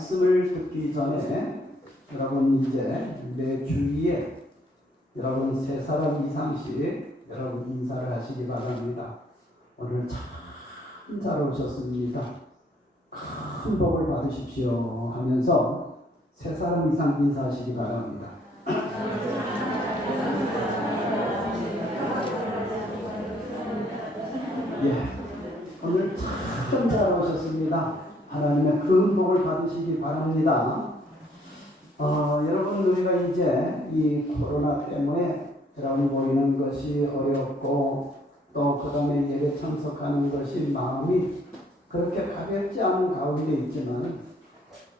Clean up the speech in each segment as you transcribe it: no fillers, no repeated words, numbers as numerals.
말씀을 듣기 전에 여러분 이제 매 주위에 여러분 3사람 이상씩 여러분 인사를 하시기 바랍니다. 오늘 참 잘 오셨습니다. 큰 복을 받으십시오 하면서 3사람 이상 인사하시기 바랍니다. 예, 오늘 참 잘 오셨습니다. 하나님의 큰 복을 받으시기 바랍니다. 여러분 우리가 이제 이 코로나 때문에 여러분 모이는 것이 어렵고 또 그 다음에 예배 참석하는 것이 마음이 그렇게 가볍지 않은 가운데 있지만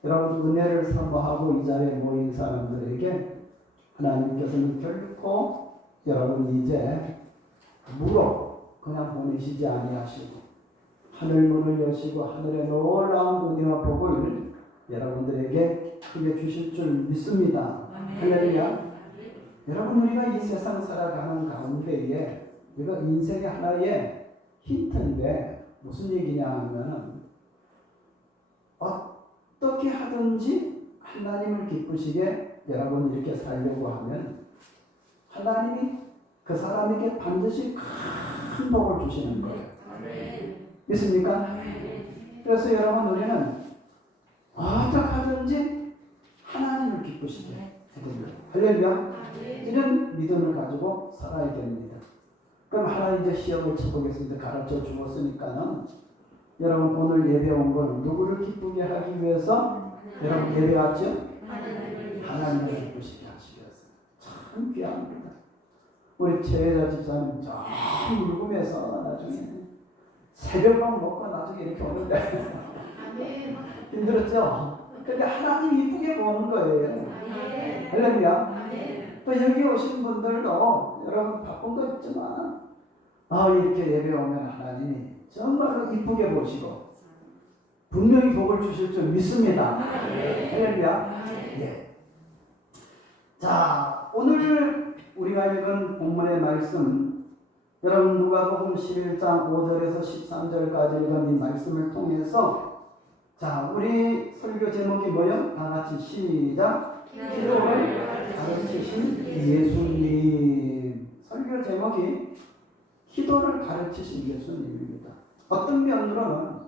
여러분 은혜를 사모하고 이 자리에 모인 사람들에게 하나님께서는 결코 여러분 이제 무로 그냥 보내시지 아니하시고 하늘 문을 여시고 하늘의 놀라운 은혜와 복을 여러분들에게 크게 주실 줄 믿습니다. 할렐루야. 여러분 우리가 이 세상 살아가는 가운데에 이거 인생의 하나의 힌트인데 무슨 얘기냐 하면 어떻게 하든지 하나님을 기쁘시게 여러분 이렇게 살려고 하면 하나님이 그 사람에게 반드시 큰 복을 주시는 거예요. 믿습니까? 그래서 여러분 우리는 어떻게 하든지 하나님을 기쁘시게 해야 됩니다. 할렐루야. 이런 믿음을 가지고 살아야 됩니다. 그럼 하나님 이제 시험을 쳐보겠습니다. 가르쳐 주었으니까는 여러분 오늘 예배 온 건 누구를 기쁘게 하기 위해서 여러분 예배 왔죠? 하나님을 기쁘시게 하시기 위해서. 참 귀합니다. 우리 최혜자 집사님 참 울금해서 나중에 새벽밥 먹고 나중에 이렇게 오는데 힘들었죠? 근데 하나님 이쁘게 보는 거예요. 할렐루야. 또 여기 오신 분들도 여러분 바쁜 거 있지만 이렇게 예배 오면 하나님이 정말로 이쁘게 보시고 분명히 복을 주실 줄 믿습니다. 할렐루야. 예. 자, 오늘 우리가 읽은 본문의 말씀 여러분 누가복음 11장 5절에서 13절까지 읽은 이 말씀을 통해서 자, 우리 설교 제목이 뭐예요? 다 같이 시작. 기도를 가르치신 예수님. 설교 제목이 기도를 가르치신 예수님입니다. 어떤 면으로는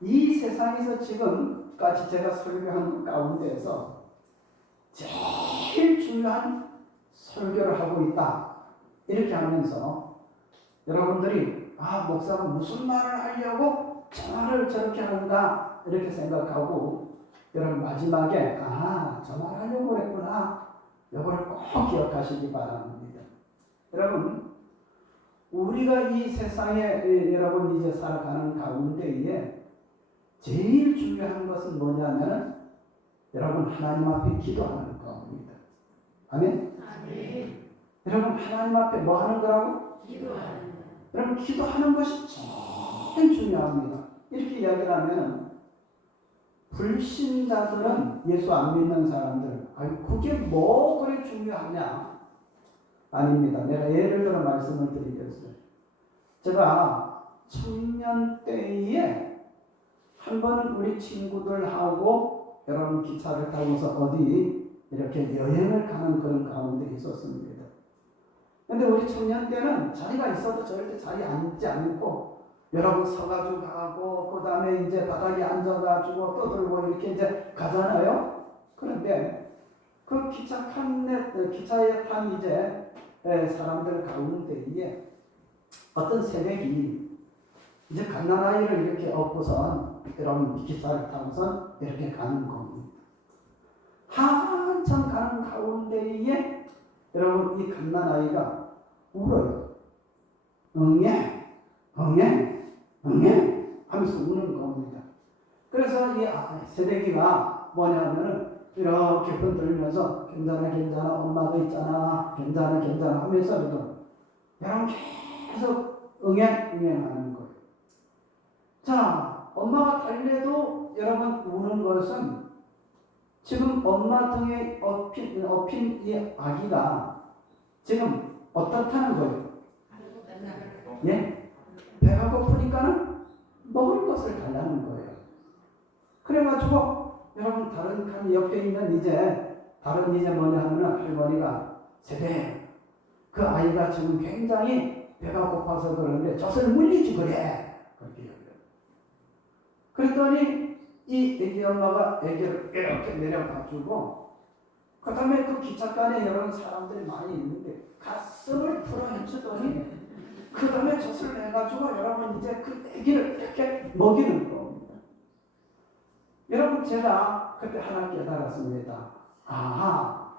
이 세상에서 지금까지 제가 설교한 가운데에서 제일 중요한 설교를 하고 있다. 이렇게 하면서 여러분들이 목사가 무슨 말을 하려고 저 말을 저렇게 하는가 이렇게 생각하고 여러분 마지막에 저 말 하려고 그랬구나. 이걸 꼭 기억하시기 바랍니다. 여러분 우리가 이 세상에 여러분 이제 살아가는 가운데에 제일 중요한 것은 뭐냐면 여러분 하나님 앞에 기도하는 겁니다. 아멘? 여러분 하나님 앞에 뭐 하는 거라고? 기도하는 거. 여러분 기도하는 것이 제일 중요합니다. 이렇게 이야기를 하면 불신자들은 예수 안 믿는 사람들 그게 뭐 그리 중요하냐? 아닙니다. 내가 예를 들어 말씀을 드리겠어요. 제가 청년 때에 한 번은 우리 친구들하고 여러분 기차를 타고서 어디 이렇게 여행을 가는 그런 가운데 있었습니다. 근데 우리 청년 때는 자리가 있어도 절대 자리 앉지 않고 여러분 서가지고 가고 그 다음에 이제 바닥에 앉아가지고 떠들고 이렇게 이제 가잖아요. 그런데 그 기차에 탄 이제 사람들 가운데에 어떤 새벽이 이제 갓난아이를 이렇게 업고선 여러분 기차를 타고선 이렇게 가는 겁니다. 한참 가는 가운데에 여러분 이 갓난아이가 울어요. 응애 하면서 우는 겁니다. 그래서 이 새내기가 뭐냐면은 이렇게 흔들면서 괜찮아 엄마가 있잖아 괜찮아 하면서 여러분 계속 응애하는 거예요. 자, 엄마가 달래도 여러분 우는 것은 지금 엄마 등에 업힌 이 아기가 지금 어떻다는 거예요? 예? 배가 고프니까는 먹을 것을 달라는 거예요. 그래가지고 여러분 다른 칸 옆에 있는 다른 뭐냐 하면은 할머니가 세대 그 아이가 지금 굉장히 배가 고파서 그러는데 젖을 물리지 그래. 그렇게 얘기해요. 그랬더니 이 애기 엄마가 애기를 이렇게 내려가지고 그 다음에 그 기찻간에 여러 사람들이 많이 있는데 가슴을 풀어헤치더니 그 다음에 젖을 내가지고 여러분 이제 그 애기를 이렇게 먹이는 겁니다. 여러분 제가 그때 하나 깨달았습니다. 아하,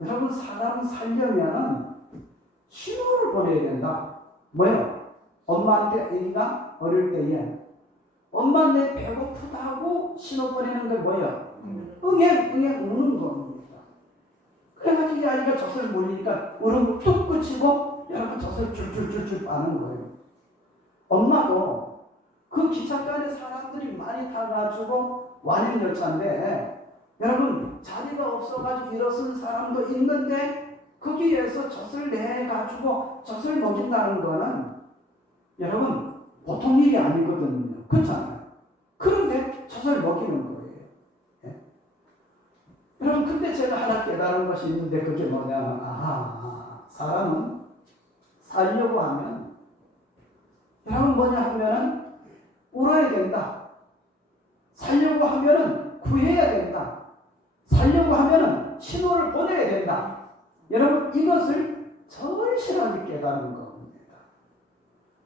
여러분 사람 살려면 신호를 보내야 된다. 뭐요? 엄마한테 애기가 어릴 때에 엄마 내 배고프다 하고 신호 보내는 게 뭐예요? 응애 우는 겁니다. 그래가지고 이 아이가 젖을 물리니까 울음을 뚝 그치고 여러분 젖을 줄줄줄줄 빠는 거예요. 엄마도 그 기찻간에 사람들이 많이 타가지고 완행열차인데 여러분 자리가 없어가지고 일어선 사람도 있는데 거기에서 젖을 내가지고 젖을 먹인다는 거는 여러분 보통 일이 아니거든요. 그렇잖아요. 그런데 젖을 먹이는 거예요. 예? 여러분 근데 제가 하나 깨달은 것이 있는데 그게 뭐냐면 사람은 살려고 하면 여러분 뭐냐 하면은 울어야 된다. 살려고 하면은 구해야 된다. 살려고 하면은 신호를 보내야 된다. 여러분 이것을 절실하게 깨달은 겁니다.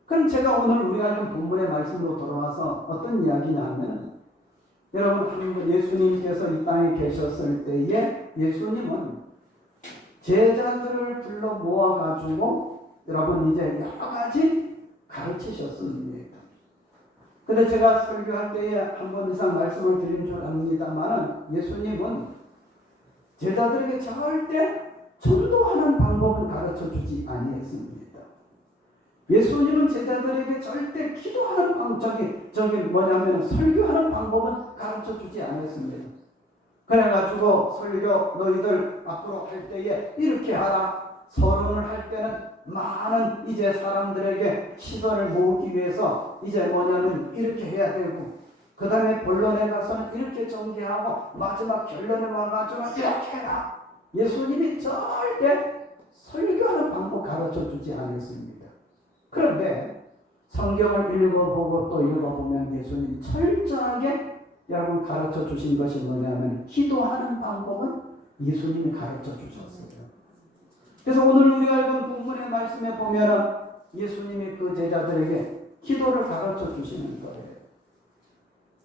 그럼 제가 오늘 우리가 좀 본문의 말씀으로 돌아와서 어떤 이야기냐 하면 여러분 예수님께서 이 땅에 계셨을 때에 예수님은 제자들을 불러 모아가지고 여러분 이제 여러 가지 가르치셨습니다. 근데 제가 설교할 때에 한 번 이상 말씀을 드린 줄 압니다만 예수님은 제자들에게 절대 전도하는 방법은 가르쳐 주지 아니했습니다. 예수님은 제자들에게 절대 기도하는 저기 뭐냐면 설교하는 방법은 가르쳐 주지 않았습니다. 그래가지고 설교 너희들 앞으로 할 때에 이렇게 하라. 서론을 할 때는 많은 이제 사람들에게 시선을 모으기 위해서 이제 뭐냐면 이렇게 해야 되고 그 다음에 본론에 가서는 이렇게 전개하고 마지막 결론에 와가지고 이렇게 해라. 예수님이 절대 설교하는 방법 가르쳐 주지 않았습니다. 그런데 성경을 읽어보고 또 읽어보면 예수님 철저하게 여러분 가르쳐 주신 것이 뭐냐면 기도하는 방법은 예수님이 가르쳐 주셨어요. 그래서 오늘 우리가 읽은 본문의 말씀에 보면 예수님이 그 제자들에게 기도를 가르쳐 주시는 거예요.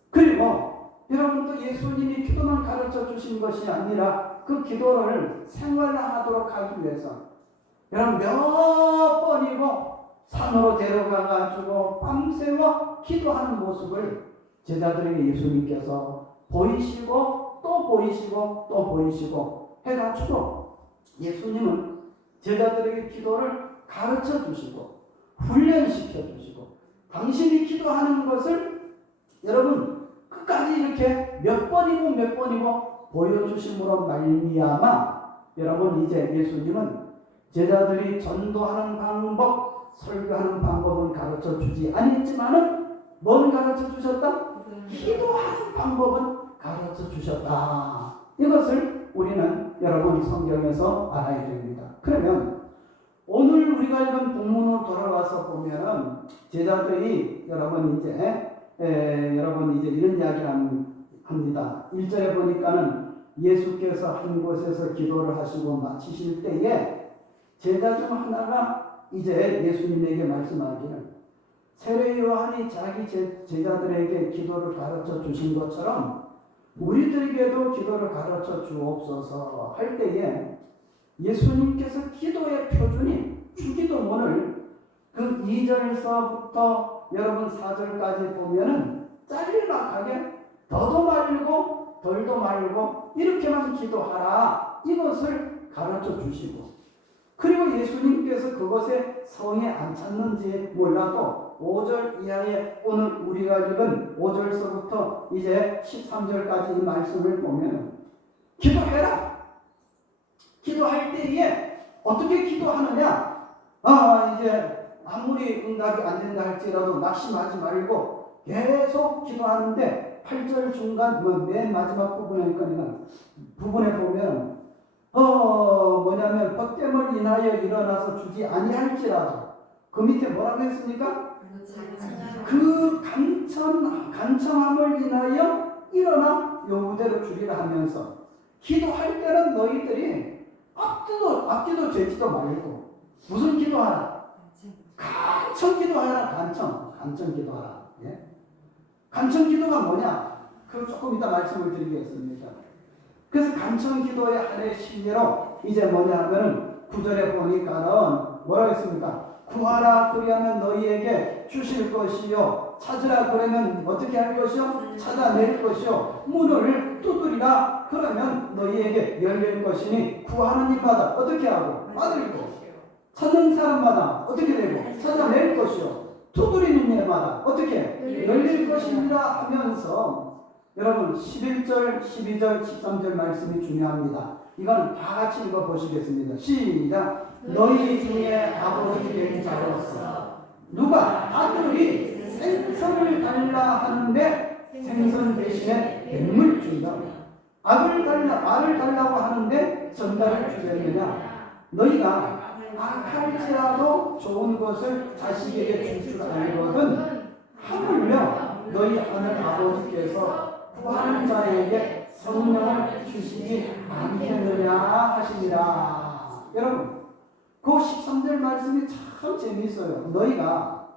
그리고 여러분 또 예수님이 기도만 가르쳐 주신 것이 아니라 그 기도를 생활화하도록 하기 위해서 여러분 몇 번이고 산으로 데려가가지고 밤새워 기도하는 모습을 제자들에게 예수님께서 보이시고 또 보이시고 또 보이시고 해가지고 예수님은 제자들에게 기도를 가르쳐 주시고 훈련시켜 주시고 당신이 기도하는 것을 여러분 끝까지 이렇게 몇 번이고 보여주심으로 말미암아 여러분 이제 예수님은 제자들이 전도하는 방법 설교하는 방법은 가르쳐 주지 아니했지만은 뭔 가르쳐 주셨다? 기도하는 방법은 가르쳐 주셨다. 이것을 우리는 여러분 성경에서 알아야 됩니다. 그러면 오늘 우리가 읽은 본문으로 돌아와서 보면은 제자들이 여러분 이제 이런 이야기를 합니다. 1절에 보니까는 예수께서 한 곳에서 기도를 하시고 마치실 때에 제자 중 하나가 이제 예수님에게 말씀하기를 세례 요한이 자기 제자들에게 기도를 가르쳐 주신 것처럼 우리들에게도 기도를 가르쳐 주옵소서 할 때에 예수님께서 기도의 표준인 주기도문을 그 2절서부터 여러분 4절까지 보면은 짤막하게 더도 말고 덜도 말고 이렇게만 기도하라 이것을 가르쳐 주시고 그리고 예수님께서 그것에 성에 안 찼는지 몰라도 5절 이하에 오늘 우리가 읽은 5절서부터 이제 13절까지 이 말씀을 보면 기도해라. 기도할 때에 어떻게 기도하느냐? 이제 아무리 응답이 안 된다 할지라도 낙심하지 말고 계속 기도하는데 8절 중간 맨 마지막 부분에 보면 뭐냐면 벗됨을 인하여 일어나서 주지 아니할지라도 그 밑에 뭐라고 했습니까? 그 간청함을 인하여 일어나 요구대로 주리라 하면서 기도할 때는 너희들이 앞뒤도 재지도 말고 무슨 기도하라? 간청 기도하라. 간청 기도하라. 예? 간청 기도가 뭐냐? 그걸 조금 이따 말씀을 드리겠습니다. 그래서 간청 기도의 하나의 신뢰로 이제 뭐냐 하면은 9절에 보니까는 뭐라고 했습니까? 구하라 그리하면 너희에게 주실 것이요 찾으라 그러면 어떻게 할 것이요 찾아낼 것이요 문을 두드리라 그러면 너희에게 열릴 것이니 구하는 이마다 어떻게 하고 받을 것 찾는 사람마다 어떻게 되고 찾아낼 것이요 두드리는 이마다 어떻게 열릴 것이니라 하면서 여러분 11절, 12절, 13절 말씀이 중요합니다. 이건 다 같이 읽어보시겠습니다. 시작. 너희 중에 아버지 된 자로서 누가 아들이 생선을 달라 하는데 생선 대신에 뱀을 준다. 알을 달라고 하는데 전달을 주겠느냐. 너희가 악할지라도 좋은 것을 자식에게 줄 줄 알거든 하물며 너희 하늘 아버지께서 구하는 자에게 성령을 주시지 않겠느냐 하시니라. 여러분 그 13절 말씀이 참 재미있어요. 너희가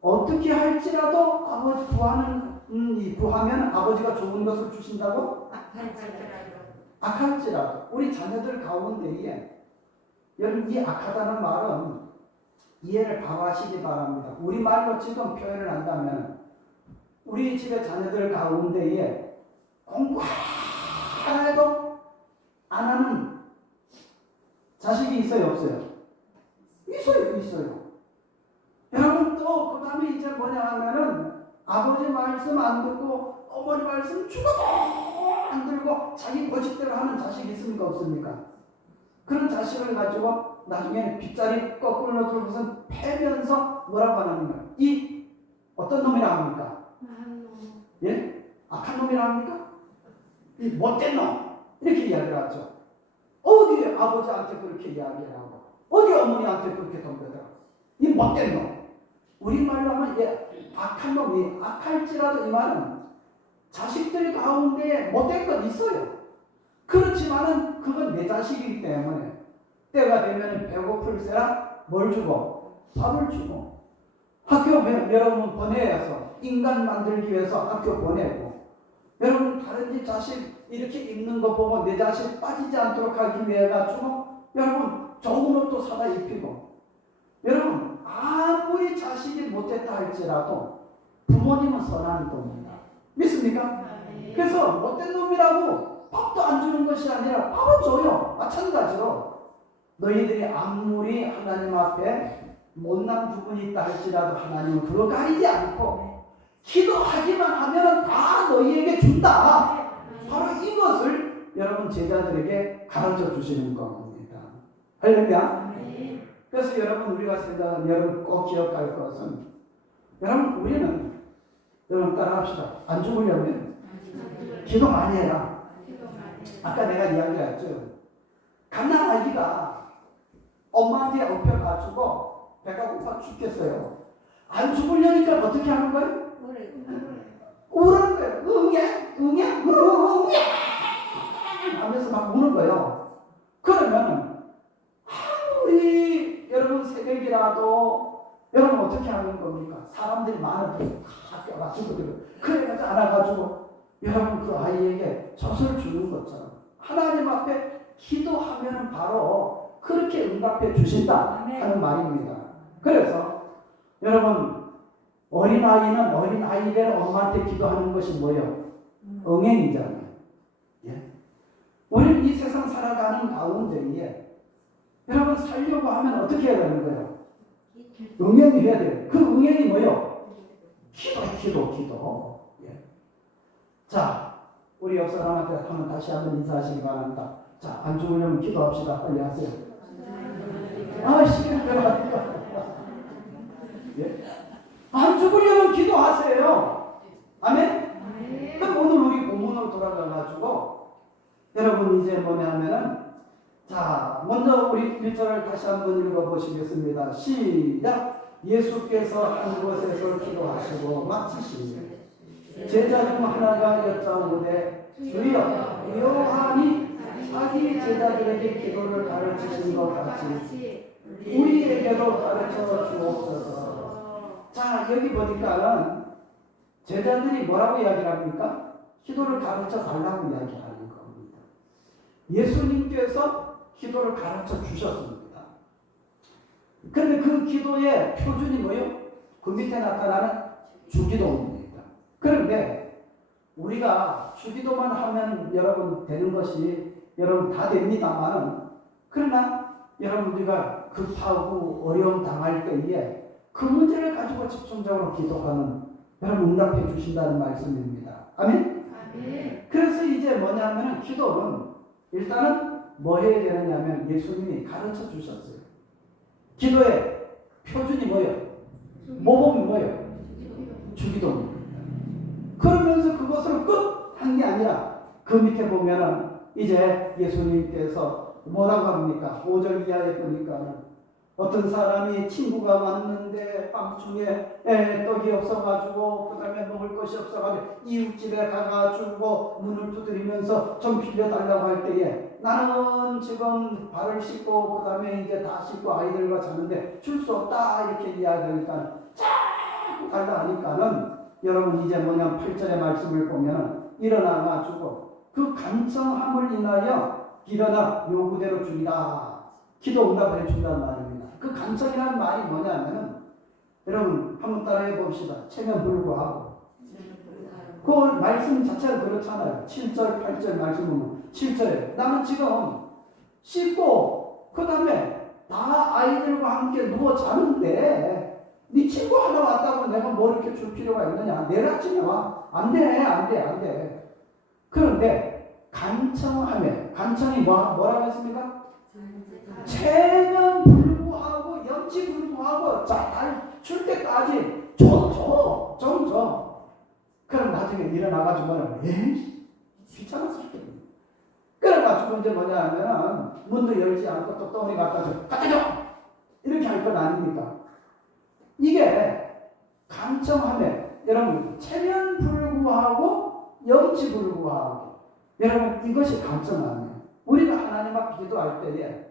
어떻게 할지라도 아버지 구하면 아버지가 좋은 것을 주신다고? 악할지라도 우리 자녀들 가운데에 여러분 이 악하다는 말은 이해를 바로 하시기 바랍니다. 우리말로 지금 표현을 한다면 우리 집의 자녀들 가운데에 공부 하나도 안 하는 자식이 있어요 없어요? 있어요. 여러분 또 그 다음에 이제 뭐냐 하면은 아버지 말씀 안 듣고 어머니 말씀 죽어도 안 들고 자기 고집대로 하는 자식이 있습니까 없습니까? 그런 자식을 가지고 나중에 빗자리 거꾸로 들고서 패면서 뭐라고 하는 거예요? 이 어떤 놈이라 합니까? 예? 악한 놈이라 합니까? 이 못된 놈 이렇게 이야기를 하죠. 어디 아버지한테 그렇게 이야기를 하고 어디 어머니한테 그렇게 덤벼들어 이 못된 놈. 우리말로 하면 악한 놈이 악할지라도 이 말은 자식들 가운데 못된 건 있어요. 그렇지만은 그건 내 자식이기 때문에 때가 되면 배고플세라 뭘 주고 밥을 주고 학교 여러분 보내서 인간 만들기 위해서 학교 보내고 여러분 다른 집 자식 이렇게 입는 거 보고 내 자식 빠지지 않도록 하기 위해 가지고 여러분 좋은 옷도 사다 입히고 여러분 아무리 자식이 못됐다 할지라도 부모님은 선한 겁니다. 믿습니까? 그래서 못된 놈이라고 밥도 안 주는 것이 아니라 밥은 줘요. 마찬가지로 너희들이 아무리 하나님 앞에 못난 부분이 있다 할지라도 하나님은 그거 가리지 않고 기도하기만 하면 다 너희에게 준다. 바로 이것을 여러분 제자들에게 가르쳐 주시는 겁니다. 할렐루야. 그래서 여러분 우리가 생각하는 여러분 꼭 기억할 것은 여러분 우리는 여러분 따라합시다. 안 죽으려면 기도 많이 해라. 아까 내가 이야기했죠. 갓난 아기가 엄마한테 엎혀가지고 배가 고파 죽겠어요. 안 죽으려니까 어떻게 하는 거예요? 우는 거예요. 응야 하면서 막 우는 거예요. 그러면 아무리 여러분 새벽이라도 여러분 어떻게 하는 겁니까? 사람들이 많은데 다 껴가지고 그래가지고 안아가지고 여러분 그 아이에게 젖을 주는 것처럼 하나님 앞에 기도하면 바로 그렇게 응답해 주신다 하는 말입니다. 그래서 여러분 어린아이는 어린아이를 엄마한테 기도하는 것이 뭐예요? 응행이잖아요. 예? 우리는 이 세상 살아가는 가운데에 여러분 살려고 하면 어떻게 해야 되는 거예요? 응행이 해야 돼요. 그 응행이 뭐예요? 기도. 예. 자, 우리 옆 사람한테 다시 한번 인사하시기 바랍니다. 자, 안 죽으려면 기도합시다. 빨리 하세요. 시간 들어가니까. 예? 안 죽으려면 기도하세요. 아멘? 자, 먼저 우리 1절을 다시 한번 읽어보시겠습니다. 시작. 예수께서 한 곳에서 기도하시고 마치시니 제자 중 하나가 여짜오되 주여 요한이 자기 제자들에게 기도를 가르치신 것 같이 우리에게도 가르쳐 주옵소서. 자, 여기 보니까 제자들이 뭐라고 이야기를 합니까? 기도를 가르쳐 달라고 이야기하는 겁니다. 예수님께서 기도를 가르쳐 주셨습니다. 그런데 그 기도의 표준이 뭐예요? 그 밑에 나타나는 주기도입니다. 그런데 우리가 주기도만 하면 여러분 되는 것이 여러분 다 됩니다만은, 그러나 여러분 우리가 급하고 어려움 당할 때에 그 문제를 가지고 집중적으로 기도하는 여러분 응답해 주신다는 말씀입니다. 아멘? 아멘. 그래서 이제 뭐냐면 기도는 일단은 뭐 해야 되느냐면 예수님이 가르쳐 주셨어요. 기도의 표준이 뭐예요? 모범이 뭐예요? 주기도입니다. 그러면서 그것을 끝 한 게 아니라 그 밑에 보면은 이제 예수님께서 뭐라고 합니까? 5절 이하에 보니까는 어떤 사람이 친구가 왔는데 밤중에 떡이 없어가지고 그 다음에 먹을 것이 없어가지고 이웃집에 가가지고 문을 두드리면서 좀 빌려달라고 할 때에 나는 지금 발을 씻고 그 다음에 이제 다 씻고 아이들과 자는데 줄 수 없다 이렇게 이야기하니까 자꾸 달라 하니까는 여러분 이제 뭐냐면 8절의 말씀을 보면 일어나가지고 그 간청함을 인하여 일어나 요구대로 주리라. 기도 응답을 해준다는 말입니다. 그 간청이라는 말이 뭐냐면은 여러분 한번 따라해 봅시다. 체면불구하고. 그 말씀 자체가 그렇잖아요. 7절 8절 말씀 보면 7절에 나는 지금 씻고 그 다음에 다 아이들과 함께 누워 자는데 네 친구 하나 왔다고 내가 뭐 이렇게 줄 필요가 있느냐. 내일 아침에 와. 안 돼. 그런데 간청하면 간청이 뭐라고 했습니까? 체면 불구하고 염치 불구하고 잘 줄 때까지 좀 줘. 그럼 나중에 일어나가지고 뭐라고 귀찮아서 죽겠네. 그래가지고 이제 뭐냐 하면은 문도 열지 않고 또 떠니 갖다 줘. 이렇게 할 건 아닙니까? 이게 간청하면 여러분 체면 불구하고 염치 불구하고 여러분 이것이 간청하면 우리가 하나님 앞에 기도할 때에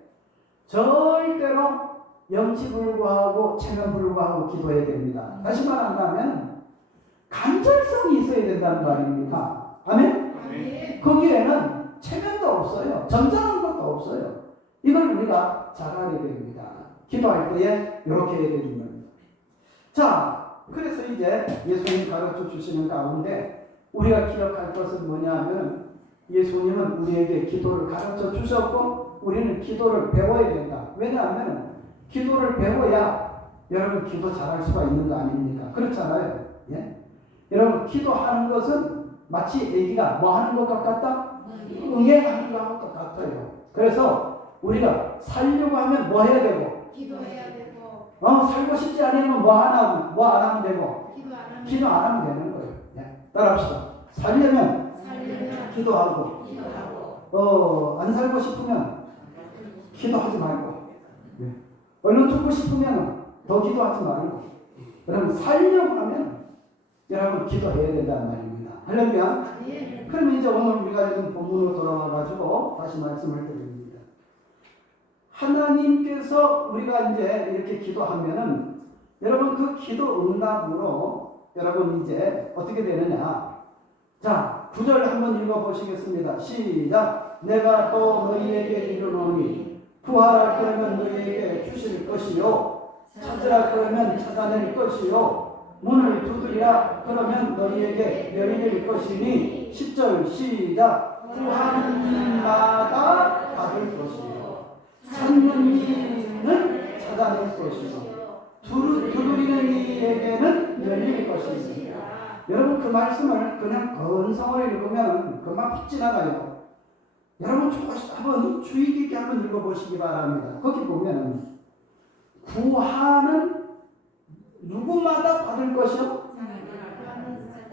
절대로 염치 불구하고 체면 불구하고 기도해야 됩니다. 다시 말한다면 간절성이 있어야 된다는 말입니다. 아멘? 거기에는 체면도 없어요. 점잖은 것도 없어요. 이걸 우리가 잘 알아야 됩니다. 기도할 때에 이렇게 해야 되는 겁니다. 자, 그래서 이제 예수님 가르쳐 주시는 가운데 우리가 기억할 것은 뭐냐 하면 예수님은 우리에게 기도를 가르쳐 주셨고 우리는 기도를 배워야 된다. 왜냐하면 기도를 배워야 여러분 기도 잘할 수가 있는 거 아닙니까? 그렇잖아요. 예? 여러분 기도하는 것은 마치 애기가 뭐 하는 것 같다? 응애하는 것과 똑같아요. 그래서 우리가 살려고 하면 뭐 해야 되고? 기도해야 되고. 살고 싶지 않으면 뭐 안 하면 되고? 기도 안 하면 되는 거예요. 예? 따라합시다. 살려면 기도하고. 안 살고 싶으면 기도하지 말고. 예. 얼른 죽고 싶으면 더 기도하지 말고. 여러분 살려고 하면 여러분 기도해야 된다는 말입니다. 할렐루야. 그러면 이제 오늘 우리가 지금 본문으로 돌아와가지고 다시 말씀을 드립니다. 하나님께서 우리가 이제 이렇게 기도하면은 여러분 그 기도 응답으로 여러분 이제 어떻게 되느냐. 자, 9절 한번 읽어보시겠습니다. 시작. 내가 또 너희에게 이르노니 구하라 그러면 너희에게 주실 것이요 찾으라 그러면 찾아낼 것이요 문을 두드리라 그러면 너희에게 열릴 것이니 10절 시작. 구하는 이마다 받을 것이요 찾는 이는 찾아낼 것이요 두드리는 이에게는 열릴 것이니. 여러분 그 말씀을 그냥 건성으로 읽으면 금방 픽 지나가요. 여러분 한번 주의 깊게 한번 읽어보시기 바랍니다. 거기 보면 구하는 누구마다 받을 것이요?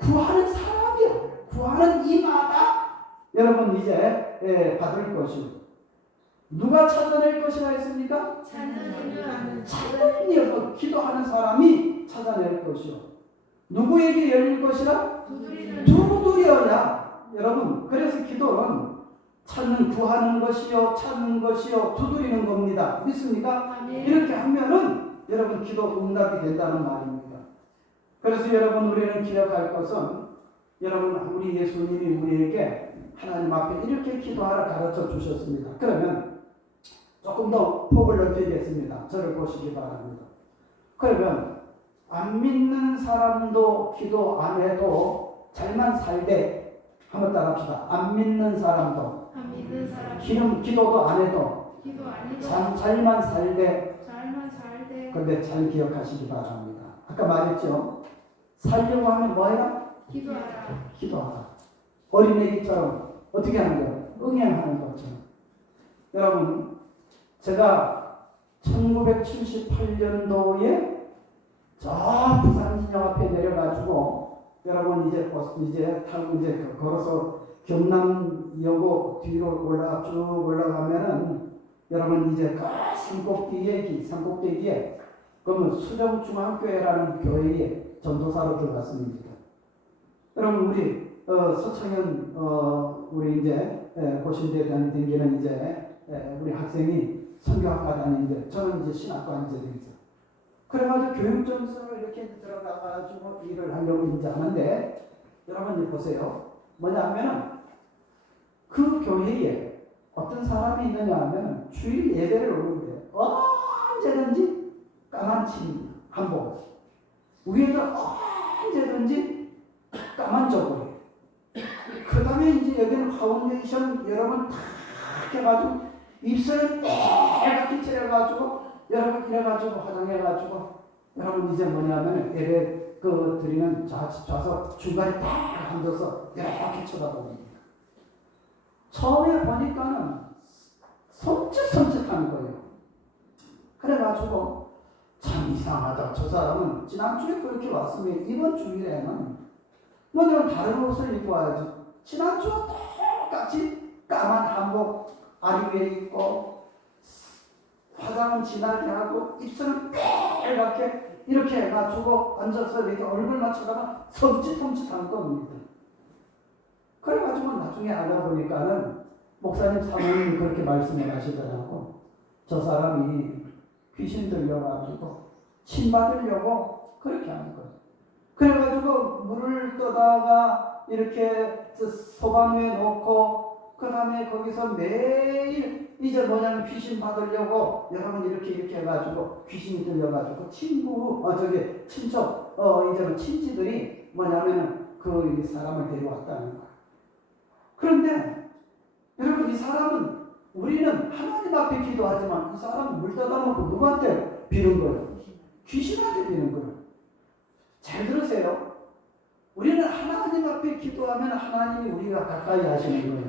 구하는 사람이요. 구하는 이마다 여러분 이제 받을 것이요. 누가 찾아낼 것이라 했습니까? 찾는 일, 기도하는 사람이 찾아낼 것이요. 누구에게 열릴 것이라? 두드려야. 여러분, 그래서 기도는 찾는, 구하는 것이요, 찾는 것이요, 두드리는 겁니다. 믿습니까? 이렇게 하면은 여러분 기도 응답이 된다는 말입니다. 그래서 여러분, 우리는 기억할 것은, 여러분, 우리 예수님이 우리에게 하나님 앞에 이렇게 기도하라 가르쳐 주셨습니다. 그러면 조금 더 폭을 넓히겠습니다. 저를 보시기 바랍니다. 그러면 안 믿는 사람도 기도 안 해도 잘만 살되, 한번 따라합시다. 안 믿는 사람도 기도도 안 해도 잘만 살되, 그런데 잘 기억하시기 바랍니다. 아까 말했죠. 살려고 하면 뭐해라? 기도하라. 어린애기처럼 어떻게 하는 거예요? 응행하는 것처럼. 여러분, 제가 1978년도에 저 부산 진영 앞에 내려가지고, 여러분 이제 타고 걸어서 경남여고 뒤로 쭉 올라가면은, 여러분 이제 그 산꼭대기에 그러면 수정중앙교회라는 교회에 전도사로 들어갔습니다. 여러분, 우리 서청현 우리 이제 고신대 다니는 이제 우리 학생이 선교학과 다니는데, 저는 이제 신학과 이제 되죠. 그래가지고 교육전서로 이렇게 들어가가지고 일을 하려고 이제 하는데, 여러분 이제 보세요. 뭐냐면은 그 교회에 어떤 사람이 있느냐 하면 주일 예배를 오는데 언제든지 까만 침 한복, 위에는 언제든지 까만 저고리, 그 다음에 이제 여기는 파운데이션 여러분 다 해가지고 입술을 빼갑게 칠해가지고 여러분 이래가지고 화장해가지고, 여러분 이제 뭐냐면 예배 드리는 좌석 중간에 딱 앉아서 이렇게 쳐다봅니다. 처음에 보니까는 섬찟섬찟한 거예요. 그래가지고 참 이상하다. 저 사람은 지난주에 그렇게 왔으면 이번 주일에는 뭐냐면 다른 옷을 입고 와야지. 지난주와 똑같이 까만 한복 아리 위에 입고, 화장은 진하게 하고, 입술은 빨갛게 이렇게 해가지고 앉아서 이렇게 얼굴만 쳐다봐 섬찟섬찟한 겁니다. 그래가지고 나중에 알아보니까는 목사님 사모님이 그렇게 말씀을 하시더라고. 저 사람이 귀신 들려가지고 침 받으려고 그렇게 하는 거예요. 그래가지고 물을 떠다가 이렇게 소반 위에 놓고, 그 다음에 거기서 매일 이제 뭐냐면 귀신 받으려고 여러분 이렇게 해가지고 귀신이 들려가지고 친척 이제는 친지들이 뭐냐면은 그 사람을 데려왔다는 거야. 그런데 여러분, 이 사람은, 우리는 하나님 앞에 기도하지만 이 사람은 물 떠다 놓고 누구한테 비는 거예요? 귀신한테 비는 거예요. 잘 들으세요. 우리는 하나님 앞에 기도하면 하나님이 우리가 가까이 하시는 거예요.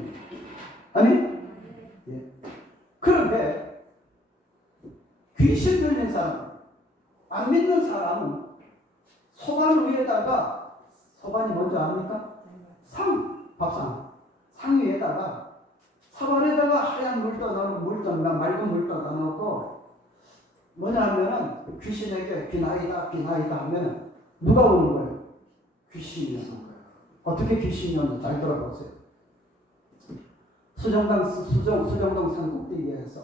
아멘? 예. 그런데 귀신 들린 사람, 안 믿는 사람은 소반 위에다가, 소반이 뭔지 압니까? 밥상. 상 위에다가 사발에다가 하얀 물 떠다 맑은 물 떠다 놓고, 뭐냐 하면은 귀신에게 비나이다 하면은 누가 오는 거예요? 귀신이 오는 거예요. 어떻게 귀신이 오는지 잘 들어보세요. 수정동 산꼭대기에서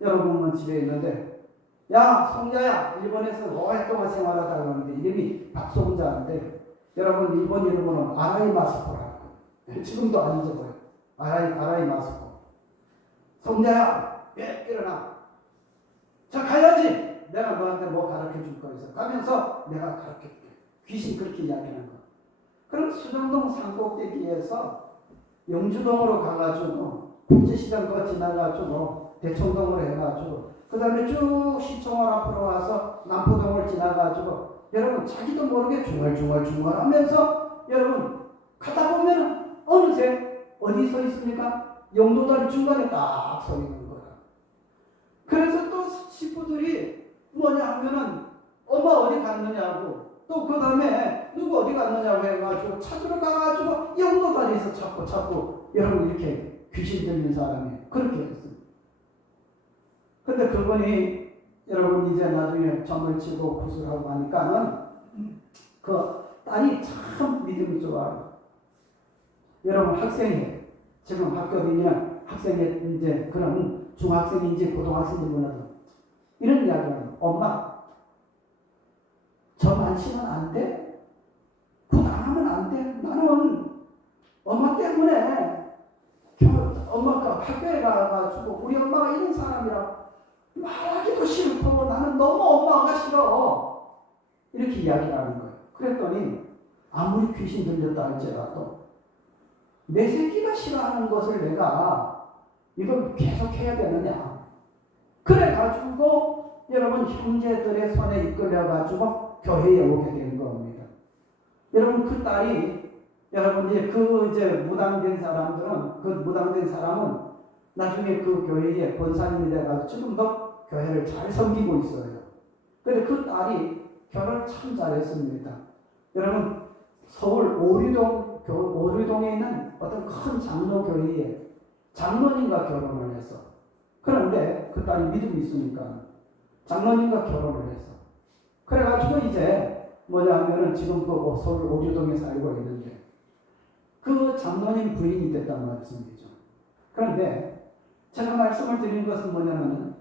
여러분은 집에 있는데, 야 송자야, 일본에서 오랫동안 생활하다 그러는데 이름이 박송자인데, 여러분 일본 이름으로는 아라이 마스코라고, 지금도 안 잊어버려요. 아라이 마스코. 송자야, 일어나. 자, 가야지. 내가 너한테 뭐 가르쳐 줄 거 있어. 가면서 내가 가르쳐 줄게. 귀신 그렇게 이야기하는 거. 그럼 수정동 산꼭대기에서 영주동으로 가가지고 국제시장 거 지나가지고 대청동으로 해가지고, 그 다음에 쭉 시청원 앞으로 와서 남포동을 지나가지고, 여러분 자기도 모르게 중얼중얼 하면서 여러분 가다 보면 어느새 어디 서 있습니까? 영도다리 중간에 딱 서 있는 거야. 그래서 또 식구들이 뭐냐 하면은 엄마 어디 갔느냐고, 또 그 다음에 누구 어디 갔느냐고 해가지고 찾으러 가가지고 영도다리에서 찾고 여러분 이렇게 귀신 들린 사람이 그렇게 했습니다. 근데 그분이 여러분 이제 나중에 점을 치고 구슬하고 하니까는 그 딸이 참 믿음이 좋아요. 여러분 학생이 지금 학교 다니는 학생이 이제 그런 중학생인지 고등학생인지 몰라도 이런 이야기는 엄마 점 안 치면 안 돼? 굿 안 하면 안 돼? 나는 엄마 때문에 엄마가 학교에 가가지고 우리 엄마가 이런 사람이라 말하기도 싫고 나는 너무 엄마가 싫어 이렇게 이야기를 하는 거예요. 그랬더니 아무리 귀신 들렸다 할지라도 내 새끼가 싫어하는 것을 내가 이걸 계속해야 되느냐. 그래가지고 여러분 형제들의 손에 이끌려가지고 교회에 오게 된 겁니다. 여러분 그 딸이 여러분 이제 무당된 사람들은 그 무당된 사람은 나중에 그 교회에 권사님이 돼가지고 지금도 교회를 잘 섬기고 있어요. 그런데 그 딸이 결혼을 참 잘했습니다. 여러분 서울 오류동에 있는 어떤 큰 장로교회에 장로님과 결혼을 했어. 그런데 그 딸이 믿음이 있으니까 장로님과 결혼을 했어. 그래가지고 이제 뭐냐면은 지금 그 서울 오류동에 살고 있는데 그 장로님 부인이 됐단 말씀이죠. 그런데 제가 말씀을 드린 것은 뭐냐면은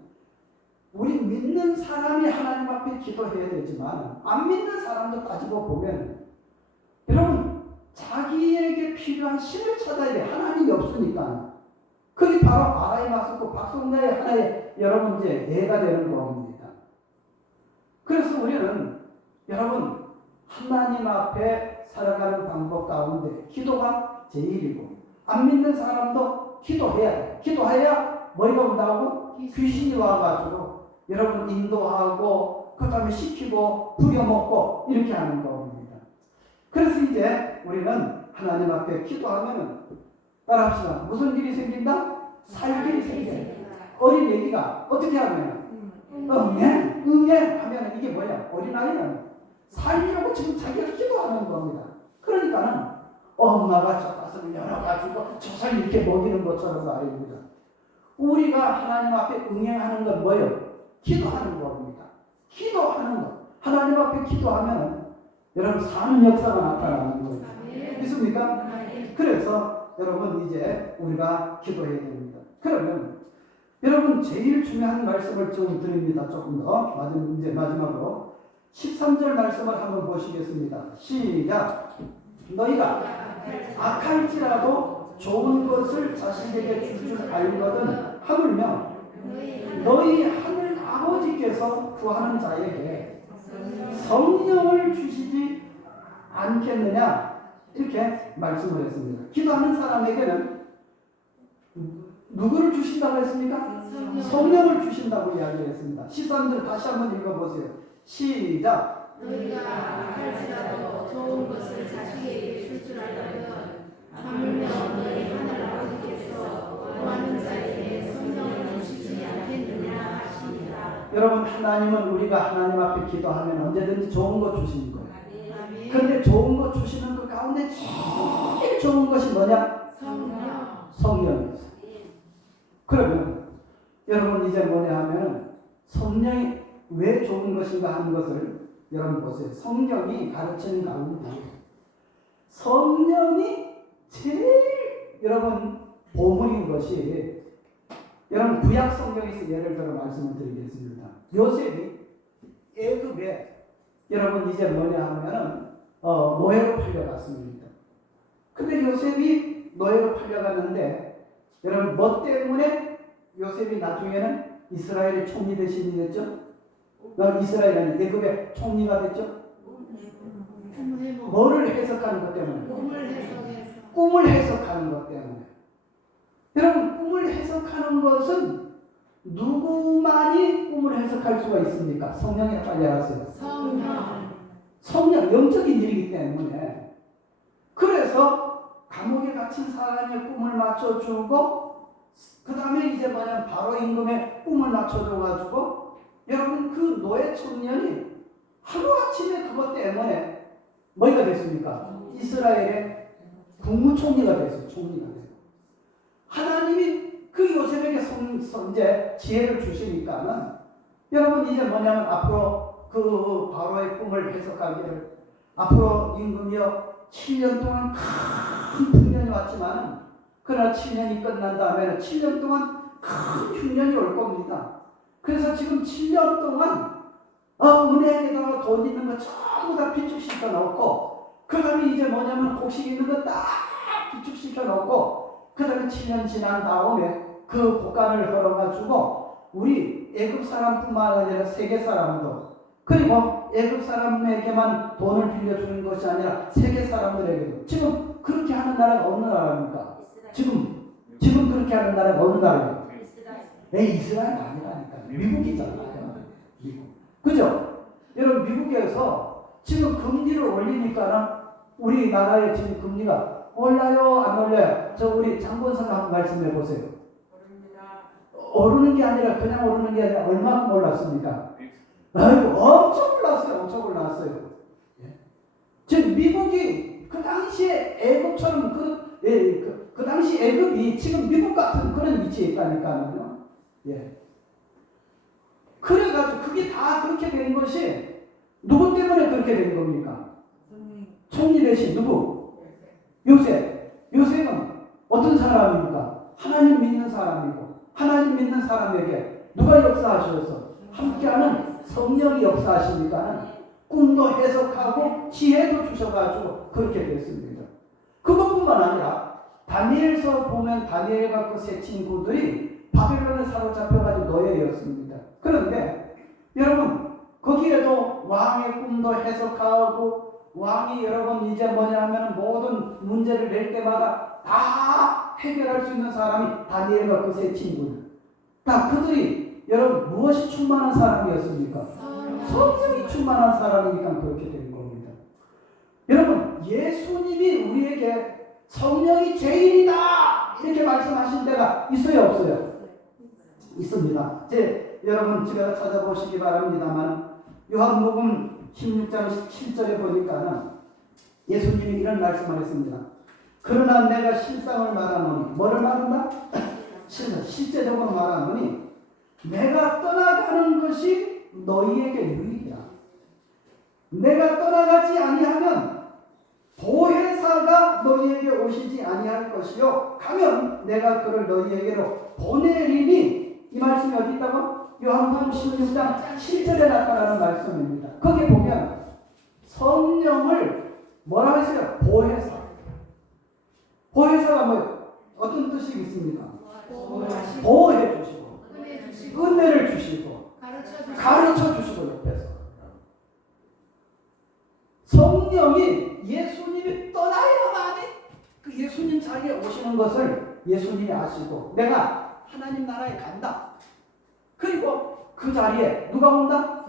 우리 믿는 사람이 하나님 앞에 기도해야 되지만 안 믿는 사람도 따지고 보면 여러분 자기에게 필요한 신을 찾아야 돼. 하나님이 없으니까. 그게 바로 아라이마스고 박성자의 하나의 여러분 이제 예가 되는 겁니다. 그래서 우리는 여러분 하나님 앞에 살아가는 방법 가운데 기도가 제일이고 안 믿는 사람도 기도해야 돼. 기도해야 뭐가 온다고? 귀신이 와가지고 여러분 인도하고 그 다음에 시키고 부려먹고 이렇게 하는 겁니다. 그래서 이제 우리는 하나님 앞에 기도하면 따라합시다. 무슨 일이 생긴다? 살 길이 생겨요. 어린 애기가 어떻게 하면 응애 하면 이게 뭐야? 어린아이는 살려고 지금 자기가 기도하는 겁니다. 그러니까는 엄마가 젖가슴을 열어가지고 젖을 이렇게 먹이는 것처럼 말입니다. 우리가 하나님 앞에 응행하는 건 뭐예요? 기도하는 겁니다. 기도하는 것. 하나님 앞에 기도하면 여러분 사는 역사가 나타나는 거예요. 믿습니까? 그래서 여러분 이제 우리가 기도해야 됩니다. 그러면 여러분 제일 중요한 말씀을 좀 드립니다. 조금 더 이제 마지막으로 13절 말씀을 한번 보시겠습니다. 시작. 너희가 악할지라도 좋은 것을 자식에게 줄 줄 알거든 하물며 너희 하늘 아버지께서 구하는 자에게 성령을 주시지 않겠느냐 이렇게 말씀을 했습니다. 기도하는 사람에게는 누구를 주신다고 했습니까? 성령을 주신다고 이야기했습니다. 13절 다시 한번 읽어보세요. 시작. 너희가 악할지라도 좋은 것을 자식에게 줄 줄 알거든 하물며 너희 하늘 아버지께서 구하는 자에게 성령을 주시지 않겠느냐 하시니라. 여러분 하나님은 우리가 하나님 앞에 기도하면 언제든지 좋은 것 주시는 거예요. 그런데 좋은 것 주시는 그 가운데 제일 좋은 것이 뭐냐? 성령이었어요. 그러면 여러분 이제 뭐냐 하면 성령이 왜 좋은 것인가 하는 것을 여러분 보세요. 성경이 가르치는 가운데 성령이 제일 여러분 보물인 것이 여러분 구약 성경에서 예를 들어 말씀을 드리겠습니다. 요셉이 애굽에 여러분 이제 뭐냐 하면은 노예로 팔려갔습니다. 근데 요셉이 노예로 팔려갔는데 여러분 뭐 때문에 요셉이 나중에는 이스라엘의 총리 대신이 됐죠? 이스라엘은 애굽의 총리가 됐죠? 뭐를 해석하는 것 때문에? 꿈을 해석하는 것 때문에. 여러분 꿈을 해석하는 것은 누구만이 꿈을 해석할 수가 있습니까? 성령이 빨리 알았어요. 성령 영적인 일이기 때문에. 그래서 감옥에 갇힌 사람의 꿈을 맞춰주고 그 다음에 이제 뭐냐면 바로 임금의 꿈을 맞춰줘가지고 여러분 그 노예 청년이 하루아침에 그것 때문에 뭐가 됐습니까? 이스라엘의 국무총리가 됐어요. 총리가 됐어요. 하나님이 그 요셉에게 이제 지혜를 주시니까는 여러분 이제 뭐냐면 앞으로 그 바로의 꿈을 해석하기를 앞으로 임금이여 7년 동안 큰 풍년이 왔지만 그러나 7년이 끝난 다음에는 7년 동안 큰 흉년이 올 겁니다. 그래서 지금 7년 동안 은행에다가 돈 있는 거 전부 다 비축시켜 놓고 그 다음에 이제 뭐냐면 곡식 있는 거 딱 비축시켜 놓고 그 다음에 7년 지난 다음에 그 곡간을 걸어가지고 우리 애굽 사람뿐만 아니라 세계 사람도 그리고 애굽 사람에게만 돈을 빌려주는 것이 아니라 세계 사람들에게도 지금 그렇게 하는 나라가 어느 나라입니까? 지금 그렇게 하는 나라가 어느 나라예요? 이스라엘 아니라니까 미국이잖아요. 미국. 그죠? 여러분 미국에서 지금 금리를 올리니까는 우리나라의 지금 금리가 올라요 안 올라요? 저 우리 장본사가 한번 말씀해 보세요. 오르는 게 아니라 그냥 오르는 게 아니라 얼마나 올랐습니까? 아이고 엄청 올랐어요. 엄청 올랐어요. 예. 지금 미국이 그 당시에 애국처럼 그 당시 애국이 지금 미국 같은 그런 위치에 있다니까요. 예. 그래가지고 그게 다 그렇게 된 것이 누구 때문에 그렇게 된 겁니까? 총리 대신 누구? 요셉은 어떤 사람입니까? 하나님 믿는 사람이고 하나님 믿는 사람에게 누가 역사하셔서 함께하는 성령이 역사하시니까 꿈도 해석하고 지혜도 주셔가지고 그렇게 됐습니다. 그것뿐만 아니라 다니엘서 보면 다니엘과 그 세 친구들이 바벨론에 사로잡혀가지고 노예였습니다. 그런데 여러분 거기에도 왕의 꿈도 해석하고 왕이 여러분 이제 뭐냐면 모든 문제를 낼 때마다 다 해결할 수 있는 사람이 다니엘과 그 세 친구들. 다 그들이 여러분 무엇이 충만한 사람이었습니까? 성령이 충만한 사람이니까 그렇게 된 겁니다. 여러분 예수님이 우리에게 성령이 제일이다 이렇게 말씀하신 데가 있어요 없어요? 있습니다. 여러분 제가 찾아보시기 바랍니다만 요한복음 16장 7절에 보니까는 예수님이 이런 말씀을 했습니다. 그러나 내가 실상을 말하노니 뭐를 말한다? 실제적으로 말하노니 내가 떠나가는 것이 너희에게 유익이야. 내가 떠나가지 아니하면 보혜사가 너희에게 오시지 아니할 것이요 가면 내가 그를 너희에게로 보내리니 이 말씀이 어디 있다고? 요한복음 16장 7절에 나타나는 말씀입니다. 거기 보면 성령을 뭐라고 했어요? 보혜사가 뭐예요? 어떤 뜻이 있습니까? 보호해 주시고 은혜를 주시고 가르쳐 주시고 옆에서 성령이 예수님이 떠나야만이 그 예수님 자리에 오시는 것을 예수님이 아시고 내가 하나님 나라에 간다. 그리고 그 자리에 누가 온다?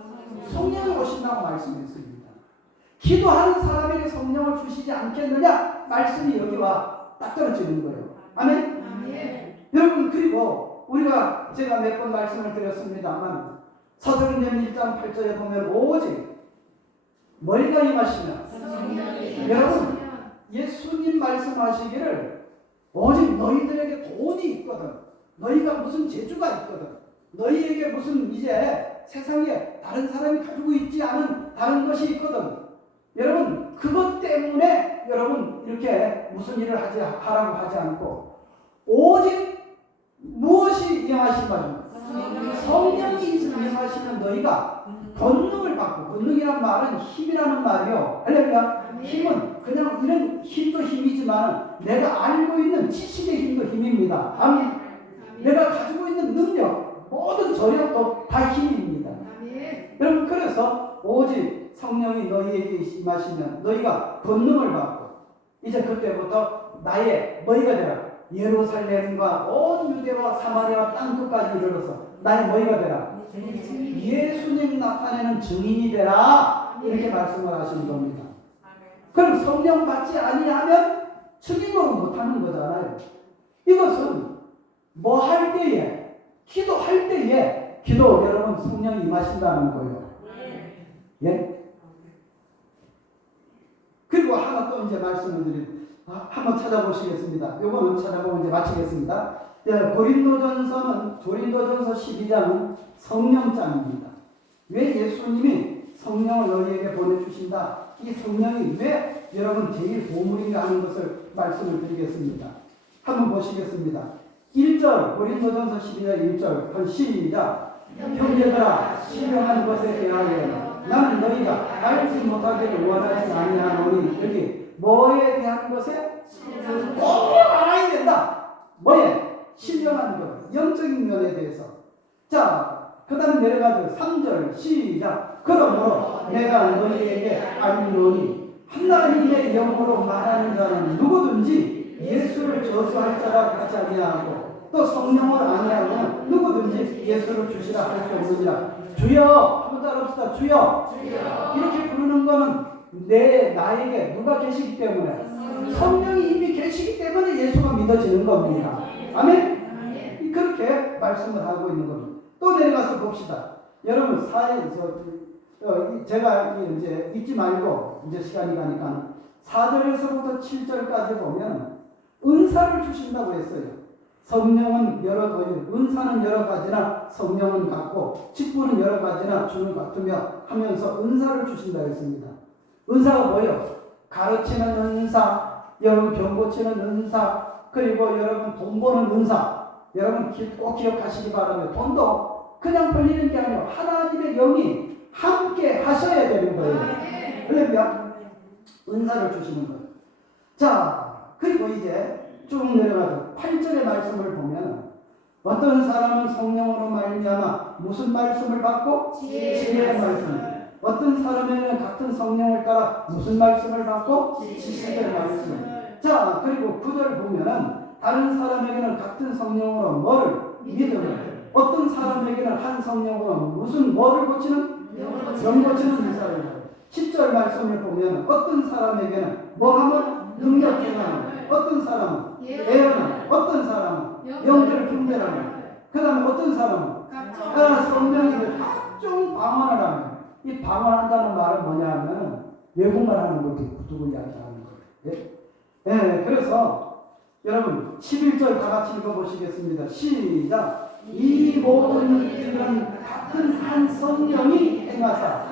성령이 오신다고 말씀했습니다. 기도하는 사람에게 성령을 주시지 않겠느냐? 말씀이 여기와 딱 떨어지는 거예요. 아멘? 여러분 그리고 우리가 제가 몇 번 말씀을 드렸습니다만 사도행전 1장 8절에 보면 오직 뭐가 임하시면 여러분 예수님 말씀하시기를 오직 너희들에게 돈이 있거든 너희가 무슨 재주가 있거든 너희에게 무슨 이제 세상에 다른 사람이 가지고 있지 않은 다른 것이 있거든 여러분 그것 때문에 여러분 이렇게 무슨 일을 하라고 하지 않고 오직 무엇이 임하시면 성령이 임하시면 너희가 권능을 받고 권능이란 말은 힘이라는 말이요. 할렐루야. 힘은 그냥 이런 힘도 힘이지만 내가 알고 있는 지식의 힘도 힘입니다. 아멘. 내가 가지고 있는 능력 모든 저력도 다 힘입니다. 여러분 그래서 오직 성령이 너희에게 임하시면 너희가 권능을 받고 이제 그때부터 나의 뭐가 되라? 예루살렘과 온 유대와 사마리아 땅끝까지 이르러서 나의 뭐가 되라? 예수님 나타내는 증인이 되라 이렇게 말씀을 하시는 겁니다. 그럼 성령 받지 아니하면 증인으로 못하는 거잖아요. 이것은 뭐 할 때에 기도할 때에 기도 여러분 성령이 임하신다는 거예요. 예? 그리고 하나 또 이제 말씀을 드리고 한번 찾아보시겠습니다. 요거는 찾아보고 이제 마치겠습니다. 고린도전서 12장은 성령장입니다. 왜 예수님이 성령을 너희에게 보내주신다? 이 성령이 왜 여러분 제일 보물인가 하는 것을 말씀을 드리겠습니다. 한번 보시겠습니다. 1절 고린도전서 12장 1절 한 시작. 형제들아 신령한 것에 대하여 나는 너희가 알지 못하기를 원하지 아니하노니 여기 뭐에 대한 것에 꼭 알아야 된다. 뭐에? 신령한 것, 영적인 면에 대해서. 자, 그 다음에 내려가죠. 3절 시작. 그러므로 내가 너희에게 알리노니 하나님의 영으로 말하는 자는 누구든지 예수를 저주할 자라 같지 아니하고 또 성령을 아니하고 누구든지 예수를 주시라 할 수 없느니라. 주여 한번 따라합시다. 주여. 이렇게 부르는 거는 나에게 누가 계시기 때문에 성령이 이미 계시기 때문에 예수가 믿어지는 겁니다. 아멘. 그렇게 말씀을 하고 있는 겁니다. 또 내려가서 봅시다. 여러분 제가 이제 잊지 말고 이제 시간이 가니까 4절에서부터 7절까지 보면 은사를 주신다고 했어요. 성령은 은사는 여러 가지나 성령은 같고 직분은 여러 가지나 주는 같으며 하면서 은사를 주신다고 했습니다. 은사가 뭐예요? 가르치는 은사, 여러분 병 고치는 은사, 그리고 여러분 돈 버는 은사. 여러분 꼭 기억하시기 바랍니다. 돈도 그냥 벌리는 게 아니고 하나님의 영이 함께 하셔야 되는 거예요. 할렐루야. 은사를 주시는 거예요. 자, 그리고 이제 쭉 내려가죠. 8절의 말씀을 보면 어떤 사람은 성령으로 말미암아 무슨 말씀을 받고? 지혜의 말씀. 어떤 사람에게는 같은 성령을 따라 무슨 말씀을 받고? 지식의 말씀. 자, 그리고 9절 보면은 다른 사람에게는 같은 성령으로 뭐를? 믿음을. 어떤 사람에게는 한 성령으로 무슨 뭐를 고치는? 영 고치는 은사를. 10절 말씀을 보면 어떤 사람에게는 뭐하면? 능력 행하는. 어떤 사람은 예언하는. 어떤 사람은 영들을 분별하는. 그 다음에 어떤 사람은 성령이 각종 방언을 하는. 이 방언한다는 말은 뭐냐면 외국말 하는 것도 누구 이야기하는 거예요. 예, 그래서 여러분 11절 다 같이 읽어보시겠습니다. 시작. 이 모든 일들은 같은 한 성령이 행하사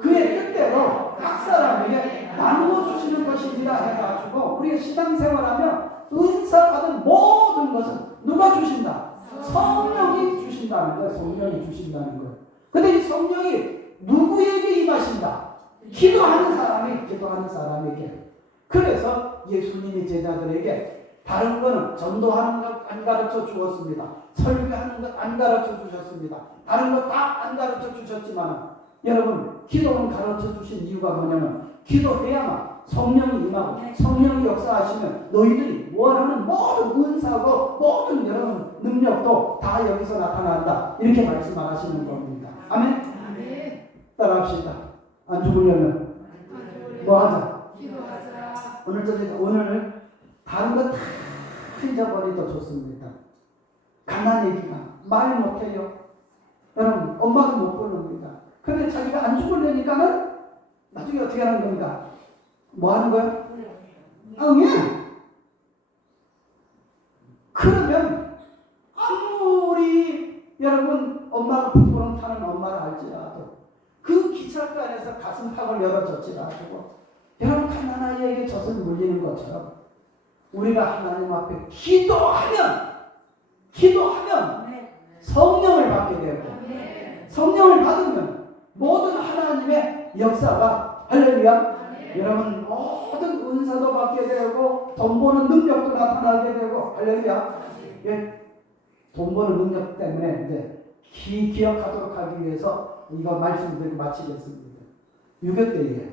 그의 뜻대로 각 사람에게 나누어 주시는 것이니라 해가지고 우리가 신앙생활하면 은사 받은 모든 것은 누가 주신다? 성령이 주신다는 거예요. 성령이 주신다는 거예요. 근데 이 성령이 누구에게 임하신다? 기도하는 사람에게. 그래서 예수님이 제자들에게 다른 거는 전도하는 것 안 가르쳐 주었습니다. 설교하는 것 안 가르쳐 주셨습니다. 다른 거 다 안 가르쳐 주셨지만 여러분 기도는 가르쳐 주신 이유가 뭐냐면 기도해야만 성령이 임하고 성령이 역사하시면 너희들이 원하는 모든 은사고 모든 여러분 능력도 다 여기서 나타난다. 이렇게 말씀하시는 겁니다. 아멘? 따라합시다. 안 죽으려면 뭐 하자? 기도하자. 오늘 다른 거 다 잊어버리도 좋습니다. 가난해기가 말 못해요. 여러분 엄마도 못 부릅니다. 근데 자기가 안 죽으려니까는 나중에 어떻게 하는 겁니까? 뭐 하는 거야? 응해. 그러면 아무리 여러분 엄마가 부끄러움 타는 엄마를 알지라도 그 기차간에서 가슴팍을 열어젖지라도 여러분 가난아이에게 젖을 물리는 것처럼 우리가 하나님 앞에 기도하면 성령을 받게 되고 성령을 받으면 모든 하나님의 역사가 할렐루야 여러분 모든 은사도 받게 되고 돈 버는 능력도 나타나게 되고 할렐루야 돈 버는 능력 때문에 이제 기억하도록 하기 위해서 이거 말씀드리고 마치겠습니다. 6.25 때에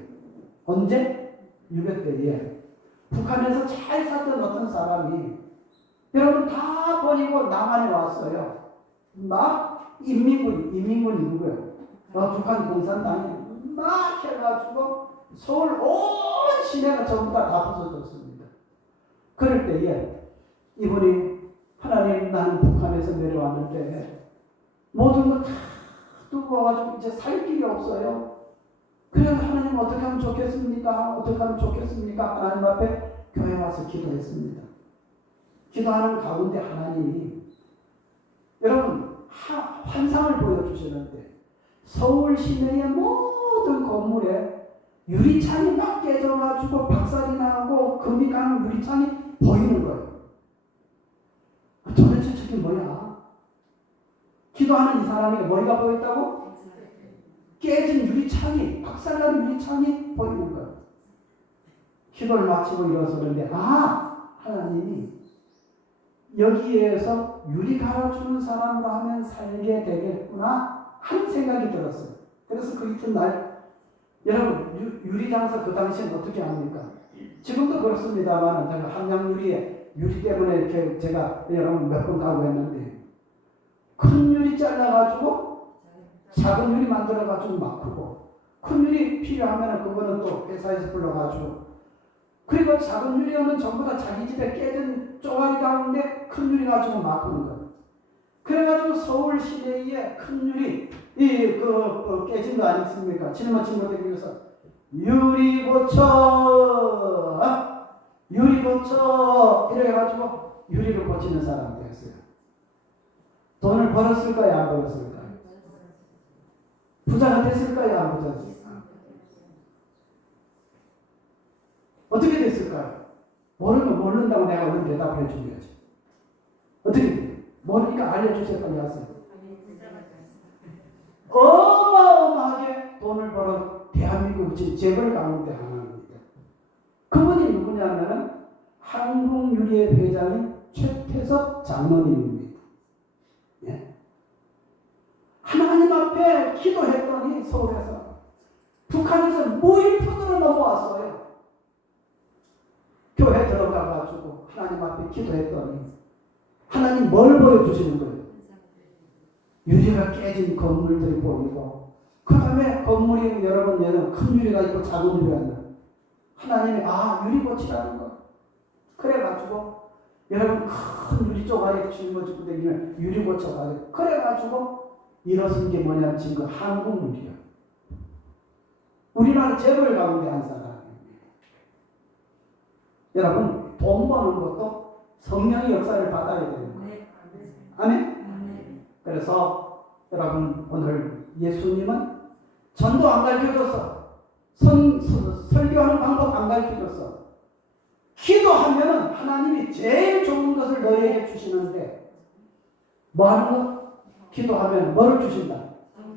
언제? 6.25 때에 북한에서 잘 살던 어떤 사람이 여러분 다 버리고 남한에 왔어요. 막 인민군이 누구예요? 북한 공산당이 막 해가지고 서울 온 시내가 전부 다 부서졌습니다. 그럴 때에 이분이 하나님 나는 북한에서 내려왔는데 모든 걸 다 두고 와가지고 이제 살 길이 없어요. 그래서 하나님 어떻게 하면 좋겠습니까? 어떻게 하면 좋겠습니까? 하나님 앞에 교회 와서 기도했습니다. 기도하는 가운데 하나님이 여러분 환상을 보여주시는데 서울 시내의 모든 건물에 유리창이 막 깨져가지고 박살이 나고 금이 가는 유리창이 보이는 거예요. 도대체 저게 뭐야? 기도하는 이 사람에게 머리가 보였다고? 깨진 유리창이, 박살난 유리창이 보이는 거예요. 기도를 마치고 일어서는데 하나님이 여기에서 유리 갈아주는 사람으로 하면 살게 되겠구나 하는 생각이 들었어요. 그래서 그 이튿날 여러분 유리 장사 그 당시엔 어떻게 합니까? 지금도 그렇습니다만 제가 함양유리에 유리 때문에 이렇게 제가 여러분 몇 번 가고 했는데 큰 유리 잘라가지고 작은 유리 만들어가지고 막 크고 큰 유리 필요하면 그거는 또 회사에서 불러가지고 그리고 작은 유리는 전부 다 자기 집에 깨진 쪼가리 가운데 큰 유리 가지고 막 크는 거예요. 그래가지고 서울 시내에 큰 유리 깨진 거 아니겠습니까? 짊어진 거 되기 위해서 유리 고쳐 이래가지고 유리를 고치는 사람이 됐어요. 돈을 벌었을까요? 안 벌었을까요? 부자가 됐을까요? 안 부자가 됐을까요? 어떻게 됐을까요? 모르면 모른다고 내가 얼른 대답해 줘야지. 어떻게 돼요? 모르니까 알려주세요. 빨리 하세요. 어마어마하게 돈을 벌어 대한민국 재벌 가운데 하나입니다. 그분이 누구냐면은 한국유리의 회장인 최태석 장로님입니다. 예? 하나님 앞에 기도했더니 서울에서 북한에서 무일푼으로 넘어왔어요. 교회 들어가가지고 하나님 앞에 기도했더니 하나님 뭘 보여주시는 거예요? 유리가 깨진 건물들이 보이고 그 다음에 건물이 여러분 큰 유리가 있고 작은 유리가 있는 하나님이 유리 고치라는 거. 그래가지고 여러분 큰 유리 쪼가리에 짊어지고 다니면 유리 고쳐가지고 그래가지고 일어선 게 뭐냐면 지금 한국 유리야. 우리나라 재벌 가운데 한 사람입니다. 여러분 돈 버는 것도 성령의 역사를 받아야 되는 거예요. 아멘? 그래서 여러분 오늘 예수님은 전도 안 가르쳐줬어. 설교하는 방법 안 가르쳐줬어. 기도하면은 하나님이 제일 좋은 것을 너에게 주시는데 뭐 하는 거? 기도하면 뭐를 주신다?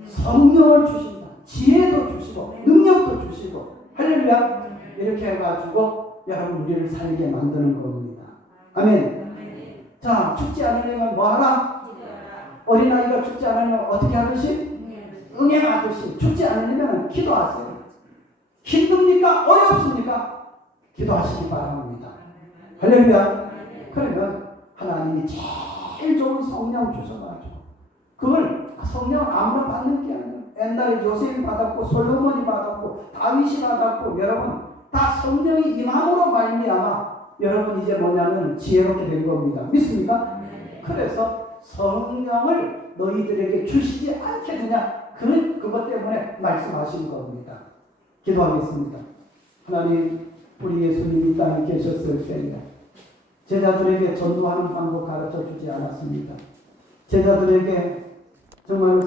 성령을 주신다. 지혜도 주시고 능력도 주시고 할렐루야. 이렇게 해가지고 여러분 우리를 살게 만드는 겁니다. 아멘. 자, 죽지 않으려면 뭐 하나? 어린아이가 죽지 않으려면 어떻게 하듯이? 응행하듯이. 죽지 않으려면 기도하세요. 힘듭니까? 어렵습니까? 기도하시기 바랍니다. 할렐루야. 그러면 하나님이 제일 좋은 성령 주셔가지고 그걸 성령 아무나 받는 게 아니에요. 옛날에 요셉이 받았고 솔로몬이 받았고 다윗이 받았고 여러분 다 성령이 임함으로 말미암아 여러분 이제 뭐냐면 지혜롭게 된 겁니다. 믿습니까? 그래서 성령을 너희들에게 주시지 않겠느냐 그것 때문에 말씀하신 겁니다. 기도하겠습니다. 하나님 우리 예수님이 땅에 계셨을 때에 제자들에게 전도하는 방법 가르쳐 주지 않았습니다. 제자들에게 정말